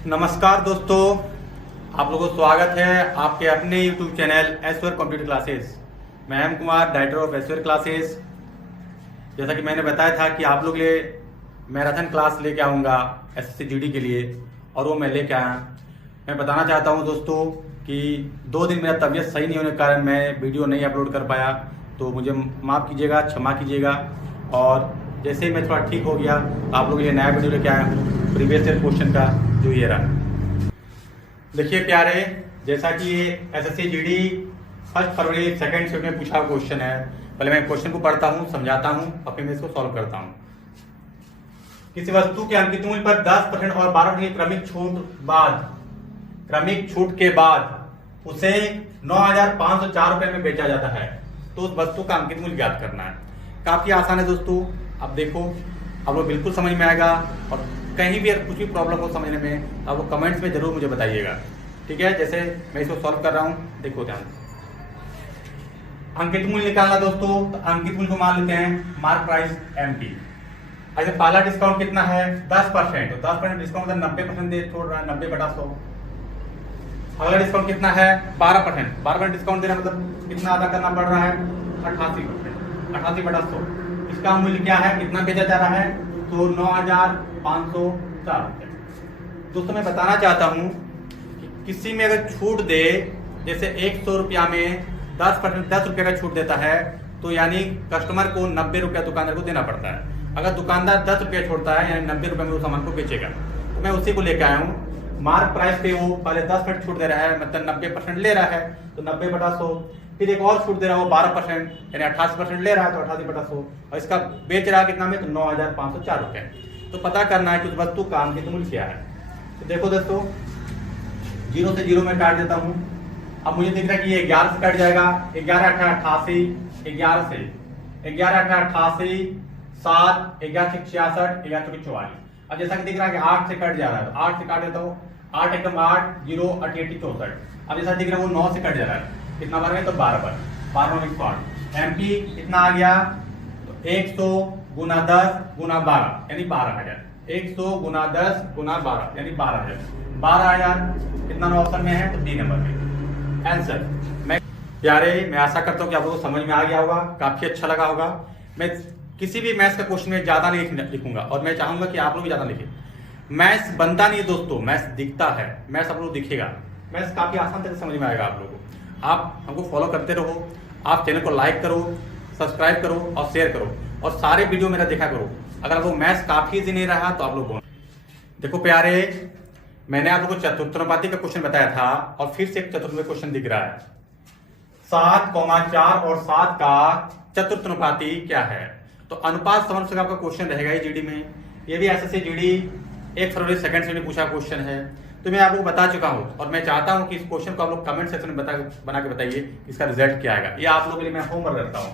नमस्कार दोस्तों, आप लोगों को स्वागत है आपके अपने YouTube channel Aishwarya computer classes. मैं M Kumar, director of Aishwarya classes. जैसा कि मैंने बताया था कि आप लोग लिए मैराथन क्लास लेके आऊँगा SSC GD के लिए, और वो मैं लेके आया। मैं बताना चाहता हूँ दोस्तों कि 2 दिन मेरा तबीयत सही नहीं होने के कारण मैं वीडियो नहीं अपलोड कर पाया, तो मुझे माफ़ कीजिएगा, क्षमा कीजिएगा। और जैसे ही मैं थोड़ा ठीक हो गया आप लोग के लिए नया वीडियो लेके आया हूँ प्रीवियस ईयर क्वेश्चन का, जो ये रहा। देखिए प्यारे, जैसा कि ये SSC GD 1 फरवरी 2nd शिफ्ट में पूछा क्वेश्चन है। पहले मैं क्वेश्चन को पढ़ता हूँ, समझाता हूँ और फिर मैं इसको सॉल्व करता हूँ। किसी वस्तु के अंकित मूल्य पर 10% और 12% की क्रमिक छूट के बाद उसे 9,504 रुपए में बेचा जाता है, तो उस वस्तु का अंकित मूल्य ज्ञात करना है। काफी आसान है दोस्तों, अब देखो आप लोग बिल्कुल समझ में आएगा। और कहीं भी अगर कुछ भी प्रॉब्लम हो समझने में आप लोग कमेंट्स में जरूर मुझे बताइएगा, ठीक है। जैसे मैं इसको सॉल्व कर रहा हूँ, देखो ध्यान से। अंकित मूल्य निकालना दोस्तों, तो अंकित मूल्य को मान लेते हैं मार्क प्राइस MP। अच्छा, पहला डिस्काउंट कितना है? 10%, तो 10% डिस्काउंट 90% दे छोड़ रहा है, 90/100। अगला डिस्काउंट कितना है? 12%। 12% डिस्काउंट देना मतलब कितना अदा करना पड़ रहा है? 88%। 88/100। इसका मूल्य क्या है, कितना बेचा जा रहा है? तो 9,504 रुपए। दोस्तों मैं बताना चाहता हूँ कि किसी में अगर छूट दे, जैसे 100 रुपया में 10% 10 रुपये का छूट देता है, तो यानी कस्टमर को 90 रुपया दुकानदार को देना पड़ता है। अगर दुकानदार 10 रुपया छोड़ता है यानी 90 रुपये में वो सामान को बेचेगा। तो मैं उसी को लेकर आया हूँ। मार्क प्राइस पे वो पहले 10% छूट दे रहा है, मतलब 90% ले रहा है, तो 90/100। फिर एक और छूट दे रहा है वो 12% यानी 88% ले रहा है, तो 88/100। और इसका बेच रहा है कितना में? तो 9,504 रुपए। तो पता करना है कि उस वस्तु का अंकित मूल्य क्या है। तो देखो दोस्तों, 0 से 0 में काट देता हूँ। अब मुझे दिख रहा है कि ये 11 से कट जाएगा। 11 8 88, 11 से 11 8 88, 7 11 6 66, 11 4 44। अब जैसा कि दिख रहा है कि 8 से कट जा रहा है, तो 8 से काट देता हूँ। 8 एकम 8, 0 8 8 64। अब जैसा दिख रहा है वो 9 से कट जा रहा है, कितना बार में? तो 12 बार। 12 में 108। MP कितना आ गया? तो 100 गुना 10 गुना 12 यानी 12,000। 100 गुना 10 गुना 12 यानी 12,000। 12,000 कितना ऑप्शन में है? तो D नंबर में आंसर। मैं प्यारे, मैं आशा करता हूँ कि आप लोगों को समझ में आ गया होगा, काफी अच्छा लगा होगा। मैं किसी भी मैथ्स का क्वेश्चन में ज्यादा नहीं लिखूंगा, और मैं चाहूंगा कि आप लोग भी ज्यादा लिखें। मैथ्स बनता नहीं दोस्तों, मैथ्स दिखता है। मैथ्स आप लोग दिखेगा, मैथ्स काफी आसान तरह से समझ में आएगा आप लोगों को। आप हमको फॉलो करते रहो, आप चैनल को लाइक करो, सब्सक्राइब करो और शेयर करो, और सारे वीडियो मेरा देखा करो। अगर आपको मैथ्स काफी इजी नहीं रहा तो आप लोग बोलो। देखो प्यारे, मैंने आप लोगों को चतुर्थानुपाती का क्वेश्चन बताया था, और फिर से एक चतुर्थ क्वेश्चन दिख रहा है। 7,4 और 7 का चतुर्थानुपाती क्या है? तो अनुपात समझ से आपका क्वेश्चन रहेगा ये GD में। ये भी SSC GD 1 फरवरी 2nd शिफ्ट में पूछा क्वेश्चन है। तो मैं आपको बता चुका हूं, और मैं चाहता हूं कि इस क्वेश्चन को आप लोग कमेंट सेक्शन में बना के बताइए इसका रिजल्ट क्या आएगा। ये आप लोगों के लिए मैं होमवर्क करता हूं,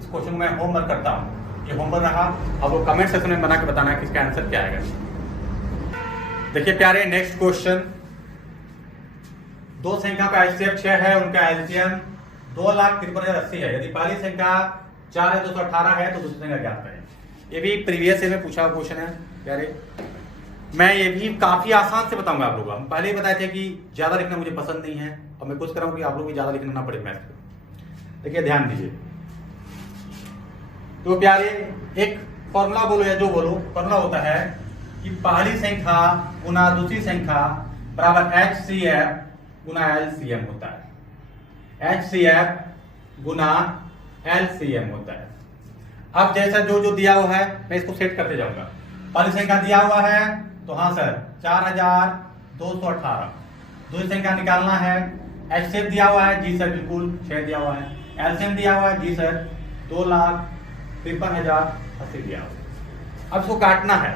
इस क्वेश्चन को मैं होमवर्क करता हूं। ये होमवर्क रहा, आप लोग कमेंट सेक्शन में बना के बताना कि इसका आंसर क्या आएगा। देखिए प्यारे, नेक्स्ट क्वेश्चन। 2 संख्या का HCF 6 है, उनका LCM 2,53,080 है। यदि पहली संख्या 4 है, 218 है, तो दूसरी संख्या ज्ञात करें। ये भी प्रीवियस ईयर में पूछा क्वेश्चन है प्यारे। मैं ये भी काफी आसान से बताऊंगा आप लोगों को। हम पहले ही बताए थे कि ज्यादा लिखना मुझे पसंद नहीं है, और मैं कोशिश कर रहा हूं कि आप लोग भी ज्यादा लिखना ना पड़े मैथ को। देखिए ध्यान दीजिए। तो प्यारे, एक फॉर्मूला बोलो या जो बोलो, फॉर्मूला होता है कि पहली संख्या गुना दूसरी संख्या बराबर HCF गुना LCM होता है। HCF गुना LCM होता है। अब जैसा जो दिया हुआ है मैं इसको सेट करते जाऊंगा। पहली संख्या दिया हुआ है, तो हाँ सर 4,218। दूसरी संख्या निकालना है। HCF दिया हुआ है, जी सर बिल्कुल 6 दिया हुआ है। LCM दिया हुआ है, जी सर 2,53,080 दिया हुआ है। अब इसको काटना है,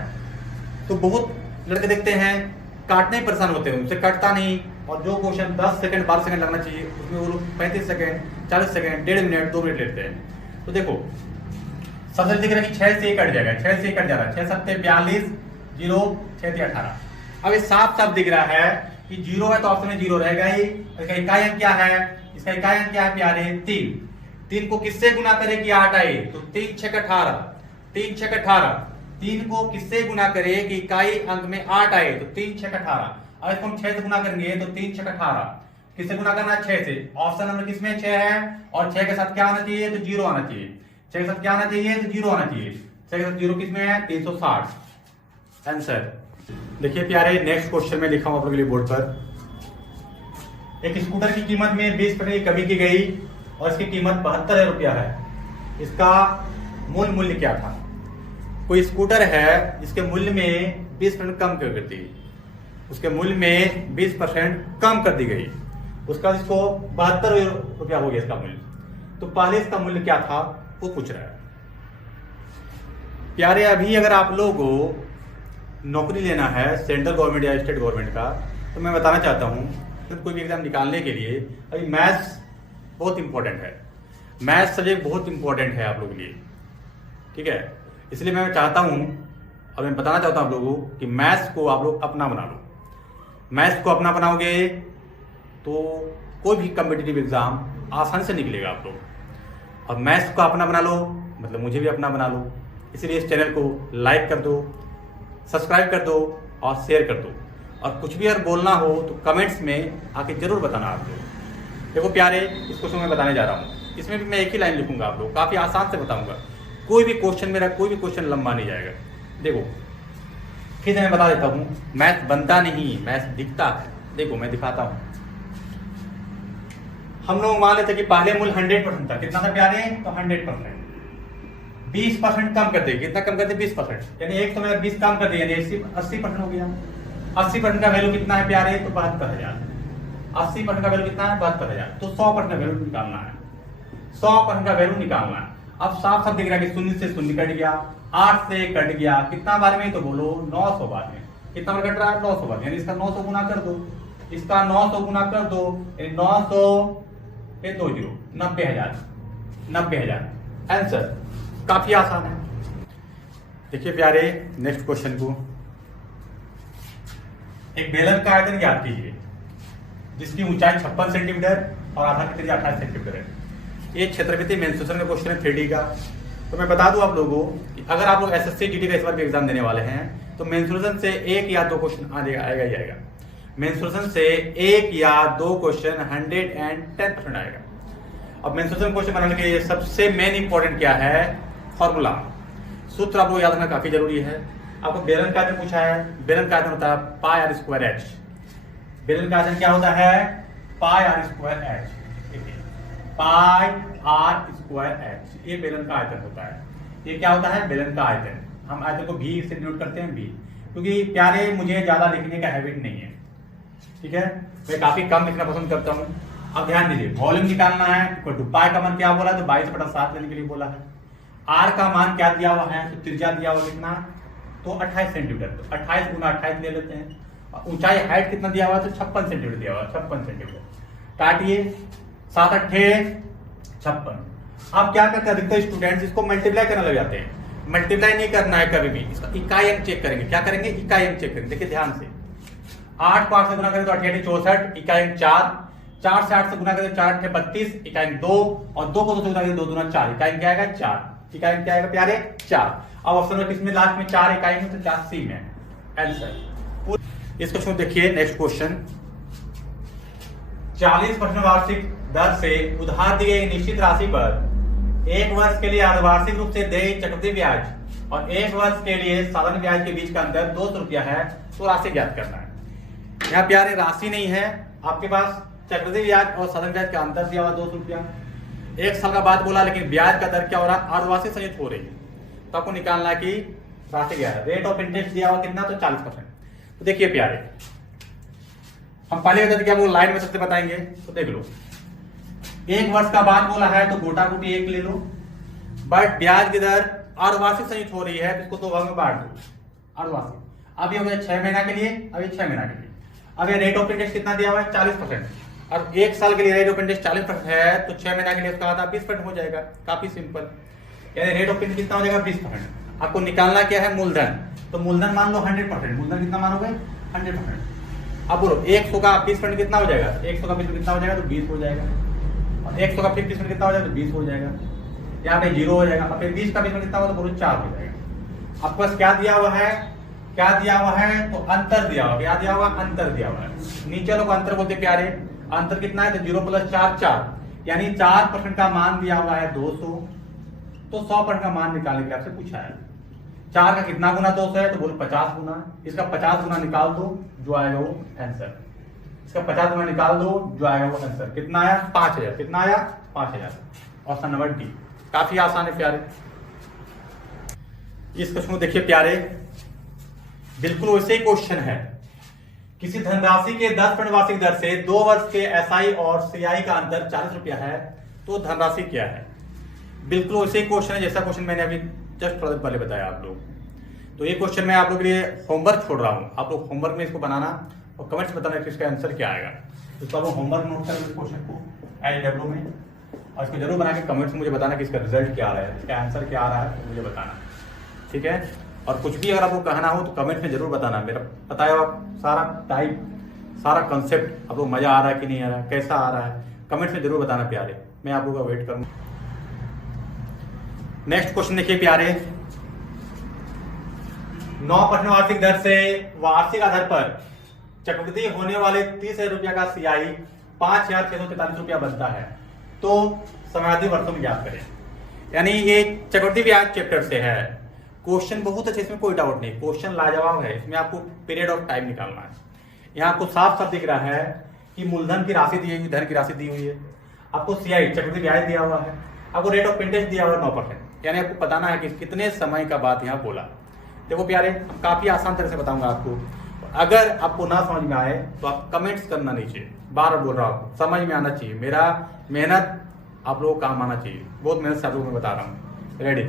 तो बहुत लड़के देखते हैं काटने ही परेशान होते हैं, उनसे कटता नहीं। और जो क्वेश्चन 10 सेकंड 12 सेकंड लगना चाहिए, उसमें वो लोग 35 सेकंड 40 सेकंड 1.5 मिनट 2 मिनट लेते हैं। तो देखो सबसे दिख रहा है कि 6 से कट जाएगा, 6 से कट जा रहा है। 6 7 42, 0 6 18। अब ये साफ साफ दिख रहा है कि 0 है, तो ऑप्शन में 0 रहेगा ही। इसका इकाई अंक क्या है? इसका इकाई अंक क्या है प्यारे? 3। 3 को किससे गुना करे कि 8 आए? तो 3 6 18, 3 6 18। 3 को किससे गुना करे कि इकाई अंक में 8 आए? तो 3 6 18। अब इसको हम 6 से गुना करेंगे तो 3 6 18, किससे गुना करना है? 6 से। ऑप्शन नंबर किसमें 6 है और 6 के साथ क्या आना चाहिए? तो 0 आना चाहिए। 6 के साथ क्या आना चाहिए? तो 0 आना चाहिए। 6 के साथ 0 किसमें है? 360 आंसर। देखिए प्यारे, नेक्स्ट क्वेश्चन में लिखा हूं आप लोगों के लिए बोर्ड पर। एक स्कूटर की कीमत में 20% की कमी की गई और इसकी कीमत 72,000 रुपया है। इसका मूल्य क्या था? कोई स्कूटर है जिसके मूल्य में 20% कम कर दी, उसके मूल्य में 20% कम कर दी गई, उसका इसको 72,000 रुपया हो गया इसका मूल्य। तो पहले इसका मूल्य क्या था वो पूछ रहा है। प्यारे, अभी अगर आप लोगों को नौकरी लेना है सेंट्रल गवर्नमेंट या स्टेट गवर्नमेंट का, तो मैं बताना चाहता हूं तो कोई भी एग्जाम निकालने के लिए अभी मैथ्स बहुत इंपॉर्टेंट है। मैथ्स सब्जेक्ट बहुत इंपॉर्टेंट है आप लोगों के लिए, ठीक है। इसलिए मैं चाहता हूं और मैं बताना चाहता हूं आप लोगों को कि मैथ्स को आप लोग अपना बना लो। मैथ्स को अपना बनाओगे तो कोई भी कम्पिटिटिव एग्जाम आसानी से निकलेगा आप लोग। और मैथ्स को अपना बना लो मतलब मुझे भी अपना बना लो। इसलिए इस चैनल को लाइक कर दो, सब्सक्राइब कर दो और शेयर कर दो। और कुछ भी अगर बोलना हो तो कमेंट्स में आके जरूर बताना आप लोग। देखो प्यारे, इस क्वेश्चन में बताने जा रहा हूँ, इसमें भी मैं एक ही लाइन लिखूंगा, आप लोग काफी आसान से बताऊंगा। कोई भी क्वेश्चन मेरा कोई भी क्वेश्चन लंबा नहीं जाएगा। देखो फिर मैं बता देता हूँ, मैथ बनता नहीं, मैथ दिखता है। देखो मैं दिखाता हूँ। हम लोग मान लेते कि पहले मूल्य 100% था। कितना था प्यारे? तो 100%। 20% कम कर दे। कितना कम कर दे? 20%। यानी 1 तो मेरा 20 कम कर दिया, यानी 80% हो गया। 80% का वैल्यू कितना है प्यारे? तो 72,000। 80% का वैल्यू कितना है? 72,000। तो 100% का वैल्यू निकालना है। 100% का वैल्यू निकालना है। अब साफ साफ दिख रहा है कि 0 से 0 कट गया, 8 से कट गया, कितना बार में? तो बोलो 900 बार में। कितना बार कट रहा है? 900 बार। यानी इसका 900 गुना कर दो, इसका 900 गुना कर दो, 900 पे 2 0, 90,000। 90,000 आंसर। काफी आसान है। देखिए प्यारे, नेक्स्ट क्वेश्चन को, एक बेलन का आयतन ज्ञात कीजिए जिसकी ऊंचाई 56 सेंटीमीटर और आधार की त्रिज्या 28 सेंटीमीटर है। ये क्षेत्रफिति मेंसुरेशन का क्वेश्चन है 3D का। तो मैं बता दूं आप लोगों को कि अगर आप लोग SSC GD का इस बार भी एग्जाम देने वाले हैं तो मेंसुरेशन से 1 या 2 क्वेश्चन आएगा ही आएगा। मेंसुरेशन से 1 या 2 क्वेश्चन 110% आएगा। अब मेंसुरेशन क्वेश्चन बनाने के लिए सबसे मेन इंपॉर्टेंट क्या है? फॉर्मूला, सूत्र आप लोग याद रखना काफी जरूरी है। आपको बेलन का आयतन पूछा है। बेलन का आयतन होता है पाई आर स्क्वायर एच। बेलन का आयतन क्या होता है? Pi r square h. Pi r square h, ये बेलन का आयतन होता है। ये क्या होता है? बेलन का आयतन। हम आयतन को भी से डिनोट करते हैं, भी, क्योंकि प्यारे मुझे ज्यादा लिखने का हैबिट नहीं है, ठीक है। मैं काफी कम लिखना पसंद करता हूँ। अब ध्यान दीजिए, वॉल्यूम निकालना है। पाई का मान क्या बोला? तो 22/7 लेने के लिए बोला है। आर का मान क्या दिया हुआ है? तो त्रिज्या दिया हुआ कितना? तो 28 सेंटीमीटर। तो 28 गुना 28 ले लेते हैं। ऊंचाई हाइट कितना दिया हुआ है? तो 56 सेंटीमीटर दिया हुआ है। 56 सेंटीमीटर काटिए, 7 8 56। अब क्या करते हैं अधिकतर स्टूडेंट्स, इसको मल्टीप्लाई करने लग जाते हैं। मल्टीप्लाई नहीं करना है कभी भी, इसका इकाई अंक चेक करेंगे। क्या करेंगे? इकाई अंक चेक करेंगे। देखिए ध्यान से, 8 को 8 से गुना करें तो 8 64, इकाई अंक 4। 4 से 8 से गुना करें तो 4 32, इकाई अंक 2। और 2 को 2 से गुना करें 2 दूना 4, इकाई अंक क्या आएगा? 4। इकाई अंक क्या आएगा प्यारे? 4। अब ऑप्शन में किसमें लास्ट में 4 इकाई में? तो 4 सी में आंसर। इस क्वेश्चन देखिए, नेक्स्ट क्वेश्चन। 40% वार्षिक दर से उधार दी गई निश्चित राशि पर 1 वर्ष के लिए अर्धवार्षिक रूप से देय चक्रवृद्धि ब्याज और 1 वर्ष के लिए साधारण ब्याज के बीच का अंतर 200 रुपया है, तो राशि ज्ञात करना है। यहाँ प्यारे राशि नहीं है आपके पास, चक्रवृद्धि ब्याज और साधारण ब्याज का अंतर दिया हुआ 200 रुपया। 1 साल का बाद बोला, लेकिन ब्याज का दर क्या हो रहा है? अर्धवार्षिक संयुक्त हो रही है। तो आपको निकालना है कि राशि क्या है। रेट ऑफ इंटरेस्ट दिया हुआ कितना? तो 40%। तो देखिए प्यारे, हम पहले बताते क्या वो लाइन में सबसे बताएंगे। तो देख लो, 1 वर्ष का बाद बोला है तो गोटा गोटी 1 ले लो, बट ब्याज की दर अर्धवार्षिक संयुक्त हो रही है तो इसको 2 भाग में बांट दो, अर्धवार्षिक। अब ये हो गया 6 महीना के लिए, अब ये 6 महीना के लिए। अब ये रेट ऑफ इंटरेस्ट कितना दिया हुआ है? 40%। और 1 साल के लिए रेट ऑफ इंटरेस्ट 40% है तो 6 महीना के लिए उसका आधा 20% हो जाएगा। काफी सिंपल, यानी रेट ऑफ इंटरेस्ट कितना हो जाएगा? 20%। आपको निकालना क्या है? मूलधन। तो मूलधन मान लो 100%। मूलधन कितना मानोगे? 100%। अब बोलो 100 का 20% कितना हो जाएगा? 100 का 20% कितना हो जाएगा? तो 20 हो जाएगा। और 100 का 20% कितना हो जाएगा? तो 20 हो जाएगा। यहाँ पे 0 हो जाएगा। और फिर 20 का 20% कितना होगा? तो बोलो 4 हो जाएगा। आपके पास क्या दिया हुआ है? क्या दिया हुआ है, तो अंतर दिया हुआ, क्या दिया हुआ, अंतर दिया हुआ है। नीचे वालों को अंतर बोलते प्यारे। अंतर कितना है, तो 0 + 4 4, यानी 4% का मान दिया हुआ है 200, तो 100% का मान निकालने के लिए आपसे पूछा है। 4 का कितना गुना 200 है, तो बोलो 50 गुना। इसका 50 गुना निकाल दो, जो आएगा वो आंसर। इसका 50 गुना निकाल दो, जो आएगा वो आंसर। कितना आया, 5000। कितना आया, 5000। Option number D. काफी आसान है प्यारे। इस क्वेश्चन को देखिए प्यारे, बिल्कुल वैसे ही क्वेश्चन है। किसी धनराशि के 10% वार्षिक दर से 2 वर्ष के एसआई और सीआई का अंतर 40 रुपया है, तो धनराशि क्या है। बिल्कुल वैसे ही क्वेश्चन है जैसा क्वेश्चन मैंने अभी जस्ट थोड़ा देर पहले बताया आप लोग। तो ये क्वेश्चन मैं आप लोगों के लिए होमवर्क छोड़ रहा हूँ। आप लोग होमवर्क में इसको बनाना और कमेंट्स बताना कि इसका आंसर क्या आएगा। तो आप लोग होमवर्क नोट करें इस क्वेश्चन को LW में, और इसको जरूर बना के कमेंट्स में मुझे बताना कि इसका रिजल्ट क्या आ रहा है, इसका आंसर क्या आ रहा है, तो मुझे बताना, ठीक है। और कुछ भी अगर आपको कहना हो तो कमेंट में जरूर बताना। मेरा बताया हुआ सारा टाइप, सारा कंसेप्ट आप लोग मजा आ रहा है कि नहीं आ रहा है, कैसा आ रहा है, कमेंट में जरूर बताना प्यारे। मैं आप लोगों का वेट करूंगा। नेक्स्ट क्वेश्चन देखिए प्यारे, 9% वार्षिक दर से वार्षिक आधार पर चक्रवृद्धि होने वाले 30,000 रुपया का सीआई 5,643 रुपया बनता है, तो समयावधि वर्षों में ज्ञात करें। यानी ये चक्रवृद्धि ब्याज चैप्टर से है। क्वेश्चन बहुत अच्छे, इसमें कोई डाउट नहीं, क्वेश्चन लाजवाब है। इसमें आपको पीरियड ऑफ टाइम निकालना है। यहाँ आपको साफ साफ दिख रहा है कि मूलधन की राशि दी हुई, धन की राशि दी हुई है, आपको सीआई चक्रवृद्धि ब्याज दिया हुआ है, आपको रेट ऑफ इंटरेस्ट दिया हुआ है 9%। यानी आपको बताना है कि कितने समय का बात यहाँ बोला। देखो प्यारे, काफी आसान तरह से बताऊंगा आपको। अगर आपको ना समझ में आए तो आप कमेंट्स करना नीचे। बार बोल रहा हूँ, समझ में आना चाहिए। मेरा मेहनत आप लोगों को काम आना चाहिए। बहुत मेहनत से आप लोगों को बता रहा हूँ। रेडी,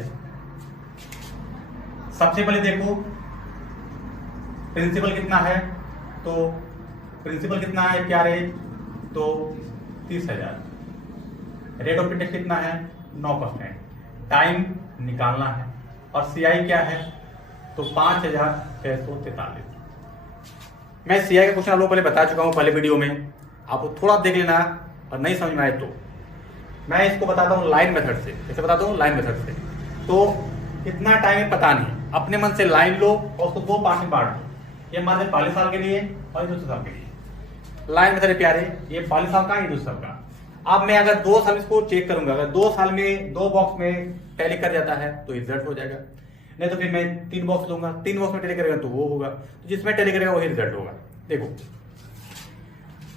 सबसे पहले देखो प्रिंसिपल कितना है, तो प्रिंसिपल कितना है प्यारे, तो 30,000। रेट ऑफ इंटरेस्ट कितना है, 9%। टाइम निकालना है, और सीआई क्या है, तो 5,643। मैं सीआई का क्वेश्चन आप लोगों को पहले बता चुका हूं पहले वीडियो में, आपको थोड़ा देख लेना, और नहीं समझ में आए तो मैं इसको बताता हूँ लाइन मेथड से। कैसे बताता हूँ, लाइन मेथड से। तो कितना टाइम है पता नहीं, अपने मन से लाइन लो और उसको 2 पार्ट में बांट दो। ये मान लीजिए 40 साल के लिए और 200 साल के लिए। लाइन मेथड है प्यारे, ये 40 साल का, ये 200 साल का। अब मैं अगर 2 साल इसको चेक करूंगा, अगर 2 साल में 2 बॉक्स में टैली कर जाता है तो रिजल्ट हो जाएगा, नहीं तो फिर मैं 3 बॉक्स लूंगा, 3 बॉक्स में टैली करेगा तो वो होगा, तो जिसमें टैली करेगा वही रिजल्ट होगा। देखो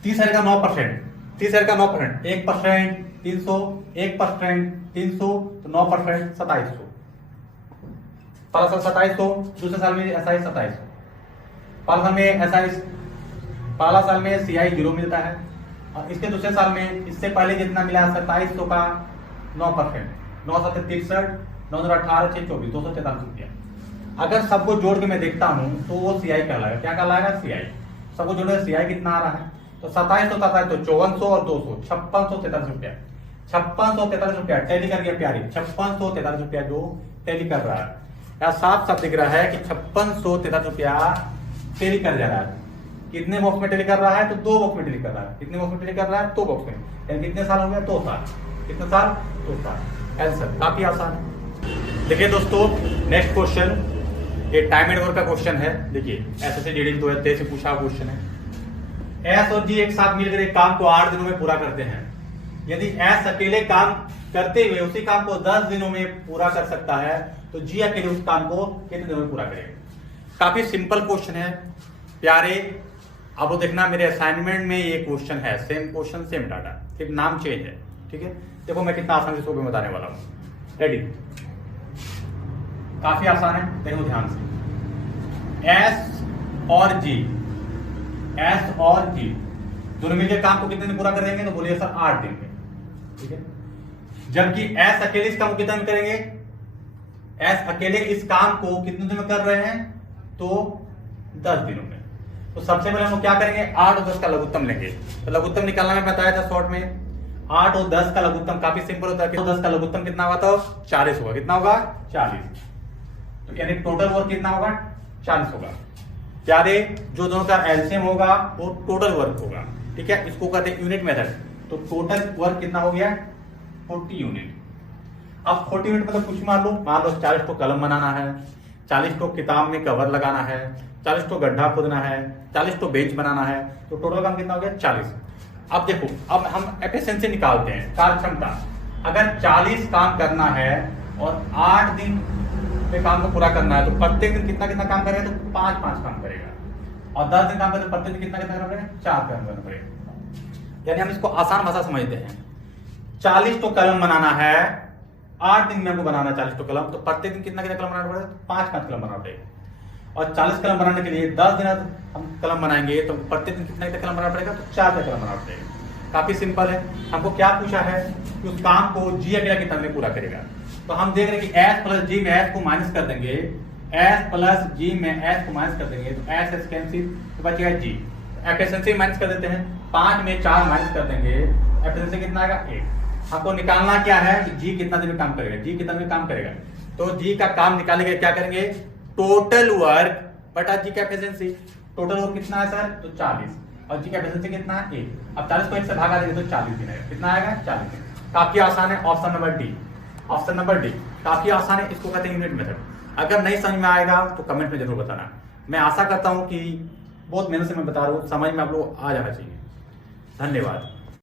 30,000 का 9%, 30,000 का 9%, 1%, 300, 1%, 300, तो 9%, 2700। पहला साल 2700, दूसरे साल में एसआई 2700, पहला साल में एसआई, पहला साल में सीआई 0 मिलता है, और इसके दूसरे साल में इससे पहले जितना मिला 2700 का 9%, 9 7 63, 9 18 6 24, 243 रुपया। अगर सबको जोड़ के मैं देखता हूं तो वो सीआई कहलाएगा। क्या कहलाएगा, सीआई। सबको जोड़ के सीआई कितना आ रहा है, तो 2700 का तो 5400 और 200, 5643 रुपया। 5643 रुपया टैली कर गया प्यारी, 5643 रुपया जो टैली कर रहा है। या साफ साफ दिख रहा है कि 5643 रुपया टैली कर जा रहा है। कितने बॉक्स में टैली कर रहा है, तो 2 बॉक्स में टैली कर रहा है। कितने बॉक्स में टैली कर रहा है, 2 बॉक्स में। यानी कितने साल हो गया, 2 साल। कितने साल, 2 साल। आंसर काफी आसान है। देखिए दोस्तों, नेक्स्ट क्वेश्चन ये टाइम एंड वर्क का क्वेश्चन है। देखिए एसएससी डीडी 2023 से पूछा क्वेश्चन है। एस और जी एक साथ मिलकर एक काम को 8 दिनों में पूरा करते हैं। यदि एस अकेले काम करते हुए उसी काम को 10 दिनों में पूरा कर सकता है, तो जी अकेले उस काम को कितने दिनों में पूरा करेगा। काफी सिंपल क्वेश्चन है प्यारे। आप लोग देखना मेरे असाइनमेंट में ये क्वेश्चन है, सेम क्वेश्चन सेम डाटा, सिर्फ नाम चेंज है, ठीक है। देखो मैं कितना आसान से इसको बताने वाला हूं। रेडी, काफी आसान है, देखो ध्यान से। एस और जी, एस और जी दोनों मिलकर काम को कितने दिन पूरा करेंगे, तो बोलिए सर 8 दिन में, ठीक है। जबकि एस अकेले इस काम को कितने दिन करेंगे, एस अकेले इस काम को कितने दिन में कर रहे हैं, तो 10 दिनों में। तो सबसे पहले हम क्या करेंगे, 8 और 10 का लघुत्तम लेंगे। तो लघुत्तम निकालना मैं बताया था शॉर्ट में। 8 और 10 का लघुत्तम काफी सिंपल होता है। 10 का लघुत्तम कितना होगा, तो 40 होगा। कितना होगा, 40। तो यानी टोटल वर्क कितना होगा, 40 होगा प्यारे। जो दोनों का एलसीएम होगा वो टोटल वर्क होगा, ठीक है। इसको कहते हैं यूनिट मेथड। तो टोटल वर्क कितना हो गया, 40 यूनिट। अब 40 यूनिट मतलब कुछ मान लो 40 को कलम बनाना है, 40 तो किताब में कवर लगाना है, 40 तो गड्ढा खोदना है, 40 तो बेंच बनाना है, तो टोटल काम कितना हो गया 40। अब देखो, अब हम एफिशिएंसी निकालते हैं, कार्य क्षमता। अगर 40 काम करना है और 8 दिन पे काम को पूरा करना है, तो प्रत्येक दिन कितना कितना काम करेगा, तो 5 काम करेगा। और 10 दिन काम करेगा तो प्रत्येक दिन कितना कितना करना पड़ेगा, 4 काम करना पड़ेगा। यानी हम इसको आसान भाषा समझते हैं, 40 तो कलम बनाना है, 8 दिन में हमको बनाना है 40 तो कलम, तो प्रत्येक दिन कितना कितना कलम बनाना पड़ेगा, 5 कलम बनाना पड़ेगा। और 40 कलम बनाने के लिए 10 दिन हम कलम बनाएंगे, तो प्रत्येक दिन कितना कितना कलम बनाना पड़ेगा, तो 4 कलम बनाना पड़ेगा। काफी सिंपल है। हमको क्या पूछा है कि उस काम को जी अकेला कितना में पूरा करेगा। तो हम देख रहे हैं कि एस प्लस जी में एस को माइनस कर देंगे, एस प्लस जी में एस को माइनस कर देंगे, तो एस एस कैंसिल, तो बचेगा जी। एफिशिएंसी माइनस कर देते हैं, 5 में 4 माइनस कर देंगे, एफिशिएंसी कितना आएगा 1। हमको निकालना क्या है कि जी कितना दिन में काम करेगा, जी कितना दिन में काम करेगा। तो जी का काम निकालेंगे, क्या करेंगे, टोटल वर्क बटा जी का एफिशिएंसी। टोटल वर्क कितना है सर, तो 40, और जी का एफिशिएंसी कितना है 1। अब 40 को 1 से भागा देंगे तो 40 दिन आएगा। कितना आएगा, 40 दिन। काफी आसान है। Option number D, option number D काफी आसान है। इसको कहते हैं यूनिट मेथड। अगर नहीं समझ में आएगा तो कमेंट में जरूर बताना। मैं आशा करता हूं कि बहुत मेहनत से मैं बता रहा हूं, समझ में आप लोग आ जाना चाहिए। धन्यवाद।